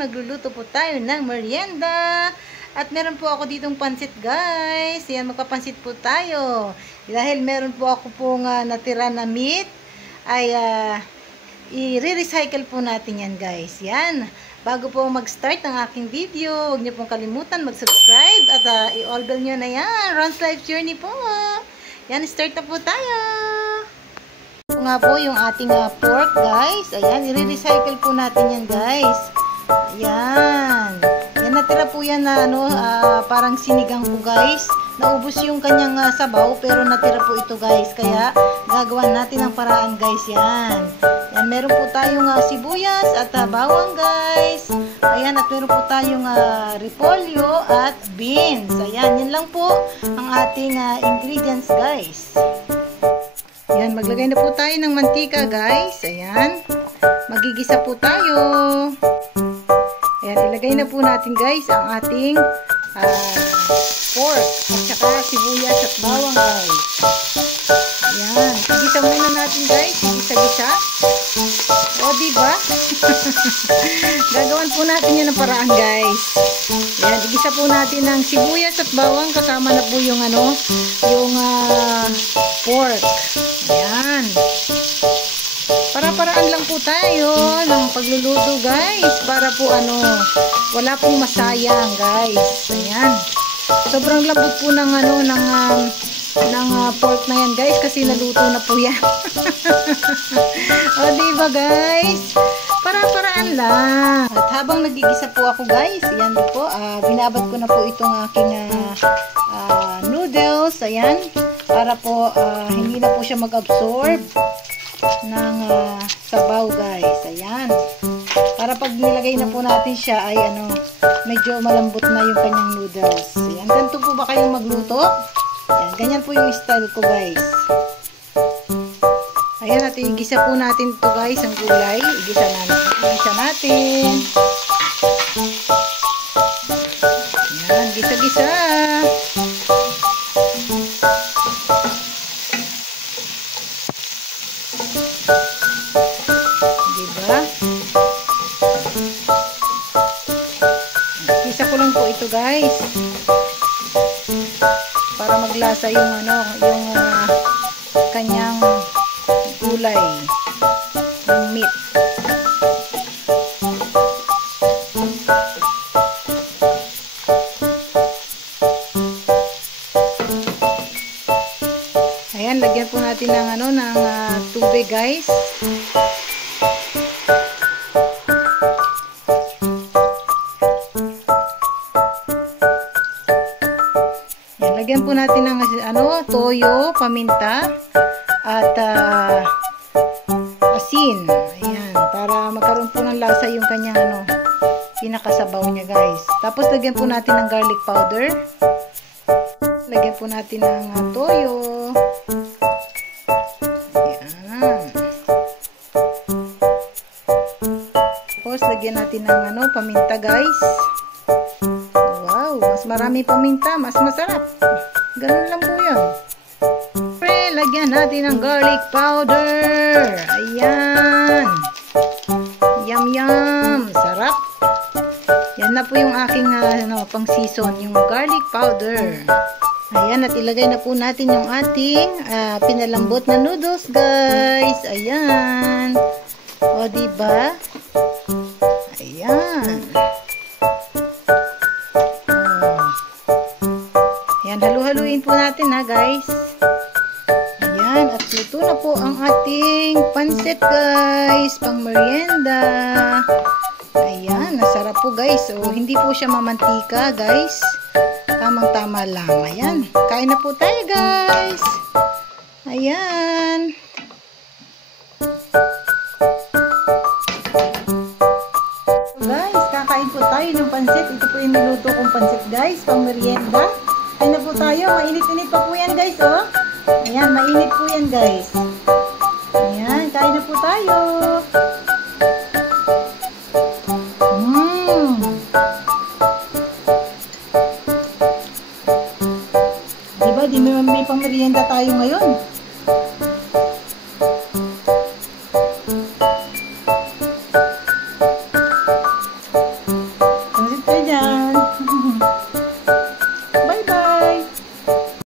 Magluluto po tayo ng merienda. At meron po ako ditong pansit, guys. Yan, magpapansit po tayo. Dahil meron po ako pong natira na meat, ay i-recycle po natin yan, guys. Yan. Bago po mag-start ng aking video, huwag niyo pong kalimutan mag-subscribe at i-all bell nyo na yan. Ron's Life Journey po. Yan, start na po tayo. Ito nga po yung ating pork, guys. Ayan, i-recycle po natin yan, guys. Ayan. Yan, natira po yan na parang sinigang po, guys. Naubos yung kanyang sabaw, pero natira po ito, guys. Kaya, gagawan natin ang paraan, guys. Yan. Yan, meron po tayong sibuyas at bawang, guys. Ayan, at meron po tayong repolyo at beans. Ayan, yan lang po ang ating ingredients, guys. Ayan, maglagay na po tayo ng mantika, guys. Ayan. Magigisa po tayo. Ayan, ilagay na po natin, guys, ang ating pork at saka sibuyas at bawang, guys. Ayan, igisa muna natin, guys. Igisa-gisa. O, diba? Gagawan po natin yan ng paraan, guys. Ayan, igisa po natin ang sibuyas at bawang kasama na po yung yung pork. Ayan. Para-paraan lang po tayo ng pagluluto, guys. Para po wala pong masayang, guys. Ayan. Sobrang lambot po ng pork na yan, guys, kasi naluto na po yan. O, diba, guys? Para-paraan lang. At habang nagigisa po ako, guys, ayan po, binabad ko na po itong aking noodles. Ayan. Para po hindi na po siya mag-absorb ng sabaw, guys. Ayan. Para pag nilagay na po natin siya ay medyo malambot na yung kanyang noodles. Ayan. Ganito po ba kayong magluto? Ayan. Ganyan po yung style ko, guys. Ayan. At igisa po natin ito, guys, ang gulay. Igisa natin. Ayan. Gisa-gisa. Diba? Isa ko lang po ito, guys. Para maglasa yung kanyang gulay ng meat. Ayan, lagyan po natin ng tubig, guys. Ayan, lagyan po natin ng toyo, paminta, at asin. Ayan, para magkaroon po ng lasa yung kanyang pinakasabaw niya, guys. Tapos lagyan po natin ng garlic powder. Lagyan po natin ng toyo. Ayan. Tapos lagyan natin ng paminta, guys. Wow, mas marami paminta, mas masarap. Ganun lang po yun. Lagyan natin ng garlic powder. Ayan. Yum, yum. Sarap. Yan na po yung aking pang season, yung garlic powder. Ayan, at ilagay na po natin yung ating pinalambot na noodles, guys. Ayan. O, diba? Ayan. Ayan, halu-haluin po natin, guys. Ayan, at luto na po ang ating pansit, guys. Pang merienda. Ayan, nasarap po, guys. So, hindi po siya mamantika, guys. Tamang-tama lang. Ayan, kain na po tayo, guys. Ayan. Guys, kakain po tayo ng pansit. Ito po yung niluto kong pansit, guys. Pang merienda. Kain na po tayo. Mainit-init pa po yan, guys, oh. Ayan, mainit po yan, guys. Ayan, kain na po tayo. Diba, may pang merienda tayo ngayon.